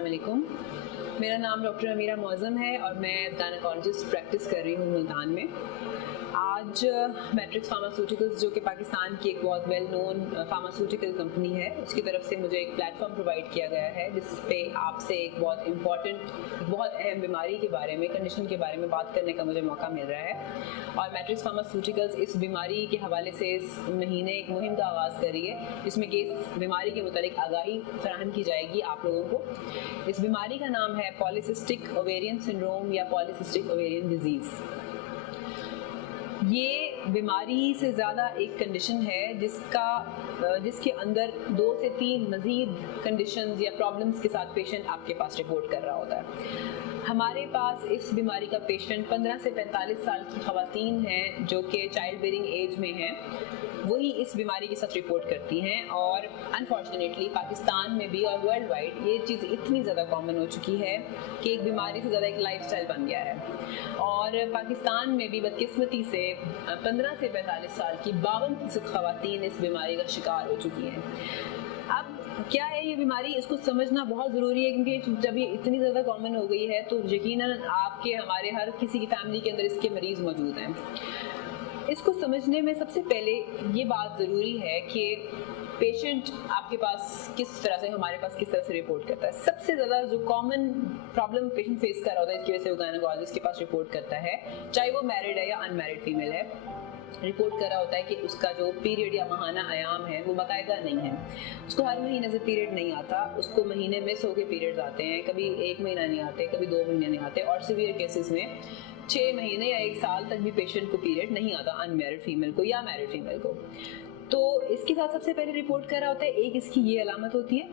अस्सलाम वालेकुम। मेरा नाम डॉक्टर अमीरा मौज़म है और मैं गायनेकोलॉजिस्ट प्रैक्टिस कर रही हूँ मुल्तान में। आज मैट्रिक्स फार्मास्यूटिकल्स जो कि पाकिस्तान की एक बहुत वेल नोन फार्मास्यूटिकल कंपनी है, उसकी तरफ से मुझे एक प्लेटफॉर्म प्रोवाइड किया गया है जिस पे आपसे एक बहुत इम्पॉर्टेंट, बहुत अहम बीमारी के बारे में, कंडीशन के बारे में बात करने का मुझे मौका मिल रहा है। और मैट्रिक्स फार्मास्यूटिकल्स इस बीमारी के हवाले से इस महीने एक मुहिम का आगाज़ कर रही है जिसमें कि इस बीमारी के मुतालिक आगाही फराहम की जाएगी आप लोगों को। इस बीमारी का नाम है पॉलीसिस्टिक ओवेरियन सिंड्रोम या पॉलीसिस्टिक ओवेरियन डिजीज़। ये बीमारी से ज़्यादा एक कंडीशन है जिसके अंदर 2 से 3 मज़ीद कंडीशंस या प्रॉब्लम्स के साथ पेशेंट आपके पास रिपोर्ट कर रहा होता है। हमारे पास इस बीमारी का पेशेंट 15 से 45 साल की ख़वातीन हैं जो कि चाइल्ड बेयरिंग एज में हैं, वही इस बीमारी के साथ रिपोर्ट करती हैं। और अनफॉर्चुनेटली पाकिस्तान में भी और वर्ल्ड वाइड ये चीज़ इतनी ज़्यादा कॉमन हो चुकी है कि एक बीमारी से ज़्यादा एक लाइफस्टाइल बन गया है। और पाकिस्तान में भी बदकिस्मती से 15 से 45 साल की 52% ख़वातीन इस बीमारी का शिकार हो चुकी हैं। अब क्या है ये बीमारी, इसको समझना बहुत ज़रूरी है क्योंकि जब ये इतनी ज़्यादा कॉमन हो गई है तो यकीनन आपके हमारे हर किसी की फैमिली के अंदर इसके मरीज़ मौजूद हैं। इसको समझने में सबसे पहले ये बात ज़रूरी है कि पेशेंट आपके पास किस तरह से, हमारे पास किस तरह से रिपोर्ट करता है। सबसे ज़्यादा जो कॉमन प्रॉब्लम पेशेंट फेस कर रहा होता है, इसकी वजह से वो गायनेकोलॉजिस्ट के पास रिपोर्ट करता है, चाहे वो मैरिड है या अनमैरिड फीमेल है, रिपोर्ट कर रहा होता है कि उसका जो पीरियड या माहाना आयाम है वो बाकायदा नहीं है। उसको हर महीने से पीरियड नहीं आता, उसको महीने में 100 के पीरियड्स आते हैं, कभी 1 महीना नहीं आते, कभी 2 महीने नहीं आते, और सीवियर केसेस में 6 महीने या 1 साल तक भी पेशेंट को पीरियड नहीं आता, अनमैरिड फीमेल को या मैरिड फीमेल को। तो इसके साथ सबसे पहले रिपोर्ट कर रहा होता है, एक इसकी ये अलामत होती है।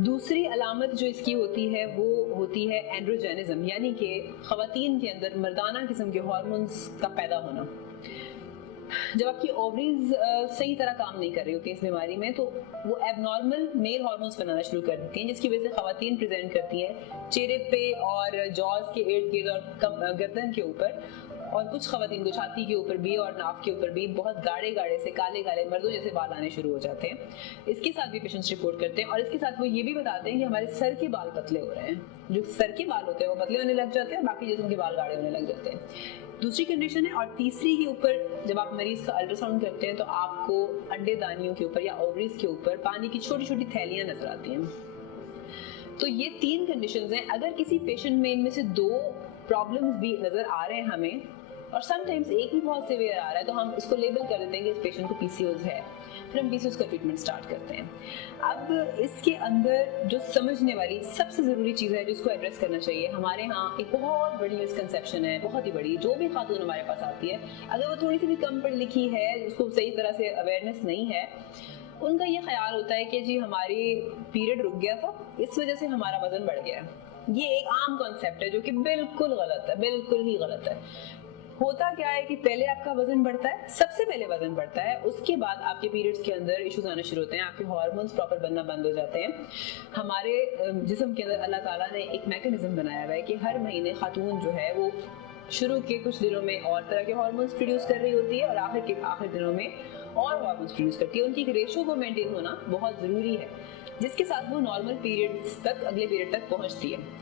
दूसरी अलामत जो इसकी होती है वो होती है एंड्रोजेनिज्म, यानी कि ख़वातीन के अंदर मर्दाना किस्म के हार्मोन्स का पैदा होना। जब आपकी ओवरीज सही तरह काम नहीं कर रही होती है इस बीमारी में, तो वो एबनॉर्मल मेल हार्मोन्स बनाना शुरू कर देती हैं, जिसकी वजह से ख़वातीन प्रेजेंट करती हैं चेहरे पे और जॉज के इर्द गिर्द और गर्दन के ऊपर, और कुछ ख़वातीन को छाती के ऊपर भी और नाक के ऊपर भी बहुत गाढ़े गाढ़े से काले काले मर्दों जैसे बाल आने शुरू हो जाते हैं। इसके साथ भी पेशेंट्स रिपोर्ट करते हैं और इसके साथ वो ये भी बताते हैं कि हमारे सर के बाल पतले हो रहे हैं। जो सर के बाल होते हैं वो पतले होने लग जाते हैं, बाकी जिस्म के बाल गाढ़े होने लग जाते हैं। दूसरी कंडीशन है। और तीसरी के ऊपर जब आप मरीज का अल्ट्रासाउंड करते हैं तो आपको अंडेदानियों के ऊपर या ओवरीज के ऊपर पानी की छोटी छोटी थैलियां नजर आती हैं। तो ये 3 कंडीशंस हैं। अगर किसी पेशेंट में इनमें से 2 प्रॉब्लम्स भी नजर आ रहे हैं हमें, और समटाइम्स एक भी बहुत सीवियर आ रहा है, तो हम इसको लेबल कर देते हैं कि इस पेशेंट को पीसीओएस है, फिर हम पीसीओएस का ट्रीटमेंट स्टार्ट करते हैं। अब इसके अंदर जो समझने वाली सबसे ज़रूरी चीज़ है जिसको एड्रेस करना चाहिए, हमारे यहाँ एक बहुत बड़ी मिसकंसेप्शन है, बहुत ही बड़ी। जो भी खातून हमारे पास आती है, अगर वो थोड़ी सी भी कम पढ़ी लिखी है, उसको सही तरह से अवेयरनेस नहीं है, उनका ये ख्याल होता है कि जी हमारी पीरियड रुक गया था, इस वजह से हमारा वजन बढ़ गया। ये एक आम कॉन्सेप्ट है जो कि बिल्कुल गलत है, बिल्कुल ही गलत है। होता क्या है कि पहले आपका वजन बढ़ता है, सबसे पहले वजन बढ़ता है, उसके बाद आपके पीरियड्स के अंदर इश्यूज आने शुरू होते हैं, आपके हार्मोन्स प्रॉपर बनना बंद हो जाते हैं। हमारे जिस्म के अंदर अल्लाह ताला ने एक मैकेनिज्म बनाया हुआ है कि हर महीने खातून जो है वो शुरू के कुछ दिनों में और तरह के हार्मोन्स प्रोड्यूस कर रही होती है और आखिर दिनों में और हार्मोन्स प्रोड्यूस करती है। उनकी एक रेशो को मेंटेन होना बहुत ज़रूरी है, जिसके साथ वो नॉर्मल पीरियड्स तक, अगले पीरियड तक पहुँचती है।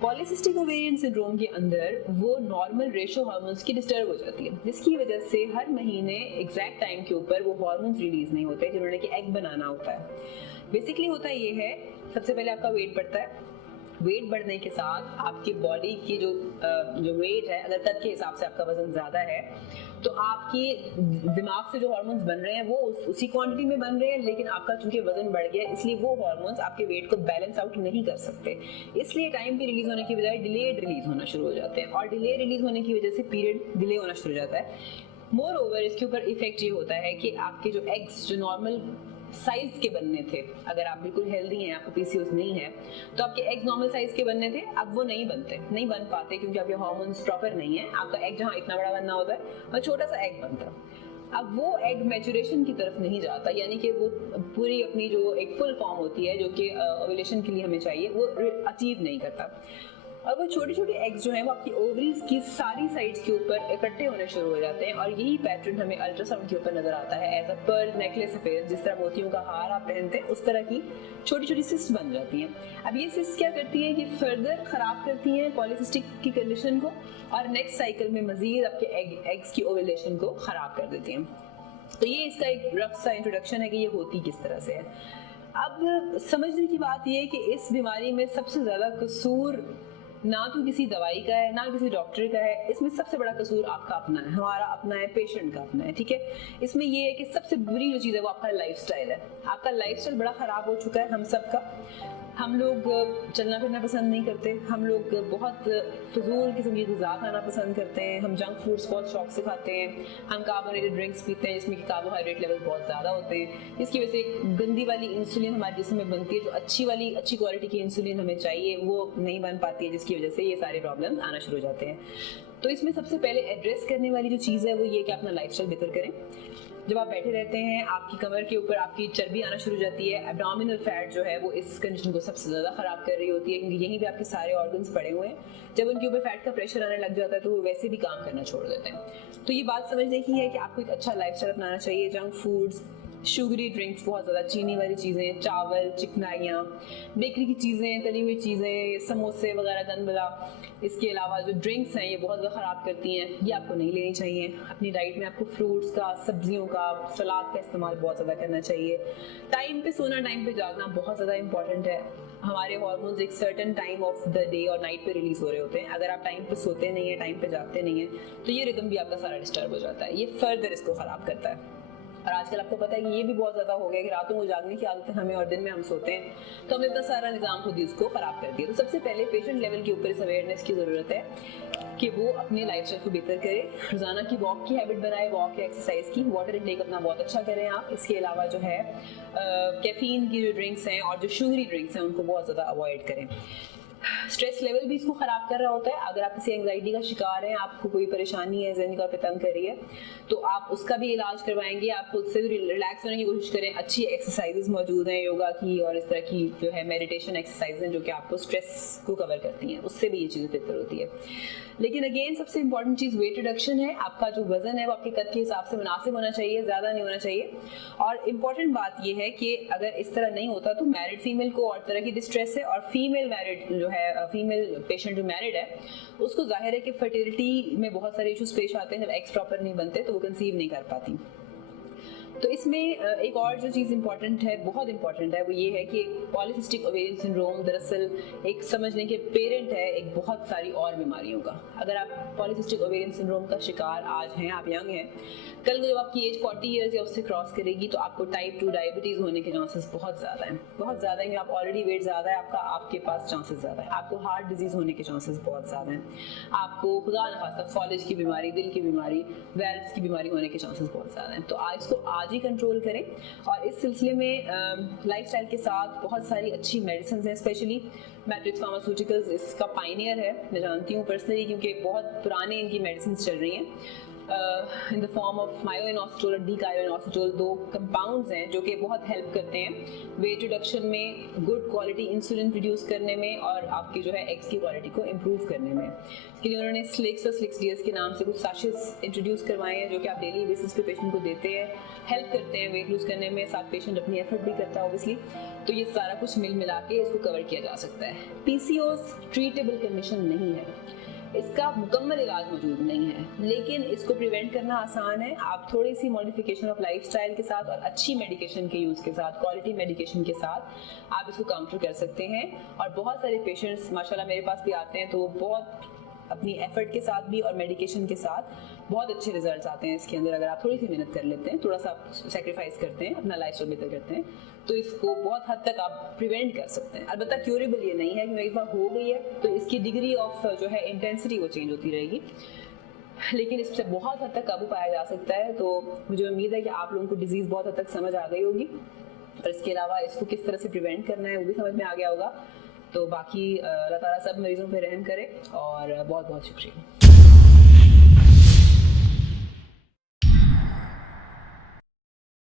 पॉलीसिस्टिक ओवेरियन सिंड्रोम के अंदर वो नॉर्मल रेशो हार्मोन्स की डिस्टर्ब हो जाती है, जिसकी वजह से हर महीने एग्जैक्ट टाइम के ऊपर वो हार्मोन्स रिलीज नहीं होते जिन्होंने कि एग बनाना होता है। बेसिकली होता ये है, सबसे पहले आपका वेट बढ़ता है। वेट बढ़ने के साथ आपकी बॉडी की जो वेट है, अगर कद के हिसाब से आपका वजन ज़्यादा है तो आपकी दिमाग से जो हार्मोन्स बन रहे हैं वो उसी क्वांटिटी में बन रहे हैं, लेकिन आपका चूंकि वजन बढ़ गया इसलिए वो हार्मोन्स आपके वेट को बैलेंस आउट नहीं कर सकते। इसलिए टाइम पे रिलीज होने की बजाय डिलेड रिलीज होना शुरू हो जाते हैं, और डिले रिलीज होने की वजह से पीरियड डिले होना शुरू हो जाता है। मोर ओवर इसके ऊपर इफेक्ट ये होता है कि आपके जो एग्स जो नॉर्मल साइज के बनने थे, अगर आप बिल्कुल हेल्दी हैं, आपको पीसीओएस नहीं है, तो आपके एग्स नॉर्मल साइज के बनने थे, अब वो नहीं बनते, नहीं बन पाते क्योंकि आपके हार्मोन्स प्रॉपर नहीं है। आपका एग जहाँ इतना बड़ा बनना होता है वहाँ छोटा सा एग बनता है। अब वो एग मैचुरेशन की तरफ नहीं जाता, यानी कि वो पूरी अपनी जो एक फुल फॉर्म होती है जो कि ओव्यूलेशन के लिए हमें चाहिए, वो अचीव नहीं करता। और वो छोटे छोटे एग्स जो हैं वो आपकी ओवरीज की सारी साइड्स के ऊपर इकट्ठे होने शुरू हो जाते हैं और यही पैटर्न हमें अल्ट्रासाउंड के ऊपर नजर आता है। As a pearl necklace affair, जिस तरह मोतियों का हार आप पहनते हैं उस तरह की छोटी छोटी सिस्ट बन जाती हैं। अब ये सिस्ट क्या करती हैं कि फर्दर खराब करती हैं पॉलीसिस्टिक की कंडीशन को और नेक्स्ट साइकिल में मजीद आपके एग्स की ओवुलेशन को खराब कर देती हैं। तो ये इसका एक रफ सा इंट्रोडक्शन है कि ये होती किस तरह से है। अब समझने की बात ये है कि इस बीमारी में सबसे ज़्यादा कसूर ना तो किसी दवाई का है ना किसी डॉक्टर का है, इसमें सबसे बड़ा कसूर आपका अपना है, हमारा अपना है, पेशेंट का अपना है। ठीक है, इसमें ये है कि सबसे बुरी जो चीज़ है वो आपका लाइफस्टाइल है। आपका लाइफस्टाइल बड़ा ख़राब हो चुका है हम सब का। हम लोग चलना फिरना पसंद नहीं करते, हम लोग बहुत फजूल किस्म की ग़िज़ा खाना पसंद करते हैं, हम जंक फूड्स बहुत शौक से खाते हैं, हम कार्बोनेटेड ड्रिंक्स पीते हैं जिसमें कि कार्बोहाइड्रेट लेवल बहुत ज़्यादा होते हैं, जिसकी वजह से गंदी वाली इंसुलिन हमारे जिस्म में बनती है, जो अच्छी क्वालिटी की इंसुलिन हमें चाहिए वो नहीं बन पाती है, जिसकी वजह से ये सारे प्रॉब्लम्स आना शुरू हो जाते हैं। तो इसमें सबसे पहले एड्रेस करने वाली जो चीज़ है वो ये कि अपना लाइफस्टाइल बेहतर करें। जब आप बैठे रहते हैं आपकी कमर के ऊपर आपकी चर्बी आना शुरू हो जाती है। एब्डोमिनल फैट जो है वो इस कंडीशन को सबसे ज़्यादा ख़राब कर रही होती है, क्योंकि यहीं पे आपके सारे ऑर्गन्स पड़े हुए हैं। जब उनके ऊपर फैट का प्रेशर आने लग जाता है तो वो वैसे भी काम करना छोड़ देते हैं। तो ये बात समझने की है कि आपको एक अच्छा लाइफस्टाइल अपनाना चाहिए। जंक फूड्स, शुगरी ड्रिंक्स, बहुत ज़्यादा चीनी वाली चीज़ें, चावल, चिकनाइयाँ, बेकरी की चीज़ें, तली हुई चीज़ें, समोसे वगैरह, गंदबला, इसके अलावा जो ड्रिंक्स हैं ये बहुत ज़्यादा ख़राब करती हैं, ये आपको नहीं लेनी चाहिए। अपनी डाइट में आपको फ्रूट्स का, सब्जियों का, सलाद का इस्तेमाल बहुत ज़्यादा करना चाहिए। टाइम पे सोना, टाइम पे जागना बहुत ज़्यादा इंपॉर्टेंट है। हमारे हार्मोन्स एक certain time of the day और नाइट पे रिलीज हो रहे होते हैं। अगर आप टाइम पे सोते नहीं है, टाइम पे जागते नहीं है, तो ये रिदम भी आपका सारा डिस्टर्ब हो जाता है, ये फर्दर इसको ख़राब करता है। और आजकल आपको पता है कि ये भी बहुत ज़्यादा हो गया कि रातों को जागने की आदत है हमें और दिन में हम सोते हैं, तो हमें अपना सारा निज़ाम खुद ही उसको ख़राब कर दिया। तो सबसे पहले पेशेंट लेवल के ऊपर इस अवेयरनेस की ज़रूरत है कि वो अपने लाइफस्टाइल को बेहतर करे, रोज़ाना की वॉक की हैबिट बनाए, वॉक या एक्सरसाइज की, वाटर इनटेक अपना बहुत अच्छा करें आप। इसके अलावा जो है कैफीन की जो ड्रिंक्स हैं और जो शुगरी ड्रिंक्स हैं उनको बहुत ज़्यादा अवॉइड करें। स्ट्रेस लेवल भी इसको ख़राब कर रहा होता है। अगर आप किसी एंग्जाइटी का शिकार हैं, आपको कोई परेशानी है, ज़हनी तौर पे तंग कर रही है, तो आप उसका भी इलाज करवाएंगे। आप खुद से भी रिलैक्स होने की कोशिश करें। अच्छी एक्सरसाइजेज मौजूद हैं योगा की और इस तरह की जो है मेडिटेशन एक्सरसाइज हैं जो कि आपको स्ट्रेस को कवर करती हैं, उससे भी ये चीज़ें बेहतर होती है। लेकिन अगेन सबसे इंपॉर्टेंट चीज़ वेट रिडक्शन है। आपका जो वजन है वो आपके कद के हिसाब से मुनासिब होना चाहिए, ज़्यादा नहीं होना चाहिए। और इम्पॉर्टेंट बात ये है कि अगर इस तरह नहीं होता तो मैरिड फीमेल को और तरह की डिस्ट्रेस है, और फीमेल मैरिड जो है, फीमेल पेशेंट जो मैरिड है उसको जाहिर है कि फर्टिलिटी में बहुत सारे इश्यूज पेश आते हैं। जब एग्स प्रॉपर नहीं बनते तो वो कंसीव नहीं कर पाती। तो इसमें एक और जो चीज़ इंपॉर्टेंट है, बहुत इंपॉर्टेंट है, वो ये है कि पॉलीसिस्टिक ओवेरियन सिंड्रोम दरअसल एक समझने के पेरेंट है एक बहुत सारी और बीमारियों का। अगर आप पॉलीसिस्टिक ओवेरियन सिंड्रोम का शिकार आज हैं, आप यंग हैं, कल को जब आपकी एज 40 ईयर्स या उससे क्रॉस करेगी तो आपको टाइप 2 डायबिटीज़ होने के चांसेस बहुत ज़्यादा हैं, बहुत ज़्यादा हैं। आप ऑलरेडी वेट ज़्यादा है आपका, आपके पास चांसेस ज़्यादा है। आपको हार्ट डिजीज़ होने के चांसेस बहुत ज़्यादा हैं। आपको खुदा न खास्ता फॉलेज की बीमारी, दिल की बीमारी, वेल्व्स की बीमारी होने के चांसेस बहुत ज़्यादा हैं। तो आज इसको आज ही कंट्रोल करें। और इस सिलसिले में लाइफस्टाइल के साथ बहुत सारी अच्छी मेडिसिन हैं, स्पेशली मैट्रिक्स फार्मास्यूटिकल्स इसका पाइनियर है, मैं जानती हूँ पर्सनली, क्योंकि बहुत पुराने इनकी मेडिसिन चल रही हैं इन द फॉर्म ऑफ मायोइनोसिटोल और डीकायोइनोसिटोल, 2 कंपाउंड्स हैं जो कि बहुत हेल्प करते हैं वेट रिडक्शन में, गुड क्वालिटी इंसुलिन प्रोड्यूस करने में और आपकी जो है एग्स की क्वालिटी को इम्प्रूव करने में। इसके लिए उन्होंने स्लिक्स और स्लिक्स डीएस के नाम से कुछ सैशेस इंट्रोड्यूस करवाए हैं जो कि आप डेली बेसिस पे पेशेंट को देते हैं, हेल्प करते हैं वेट लूज करने में, साथ पेशेंट अपनी एफर्ट भी करता है ऑब्वियसली। तो ये सारा कुछ मिल मिला के इसको कवर किया जा सकता है। पीसीओएस ट्रीटेबल कंडीशन नहीं है, इसका मुकम्मल इलाज मौजूद नहीं है, लेकिन इसको प्रिवेंट करना आसान है। आप थोड़ी सी मॉडिफिकेशन ऑफ लाइफस्टाइल के साथ और अच्छी मेडिकेशन के यूज़ के साथ, क्वालिटी मेडिकेशन के साथ आप इसको काउंटर कर सकते हैं। और बहुत सारे पेशेंट्स माशाल्लाह मेरे पास भी आते हैं तो बहुत अपनी एफर्ट के साथ भी और मेडिकेशन के साथ बहुत अच्छे रिजल्ट्स आते हैं इसके अंदर। अगर आप थोड़ी सी मेहनत कर लेते हैं, थोड़ा सा सेक्रीफाइस करते हैं, अपना लाइफस्टाइल बेहतर करते हैं, तो इसको बहुत हद तक आप प्रिवेंट कर सकते हैं। अलबत्ता क्यूरेबल ये नहीं है कि एक बार हो गई है तो इसकी डिग्री ऑफ जो है इंटेंसिटी वो चेंज होती रहेगी, लेकिन इससे बहुत हद तक काबू पाया जा सकता है। तो मुझे उम्मीद है कि आप लोगों को डिजीज़ बहुत हद तक समझ आ गई होगी और इसके अलावा इसको किस तरह से प्रिवेंट करना है वो भी समझ में आ गया होगा। तो बाकी अल्लाह ताला सब मरीजों पे रहम करे और बहुत बहुत शुक्रिया।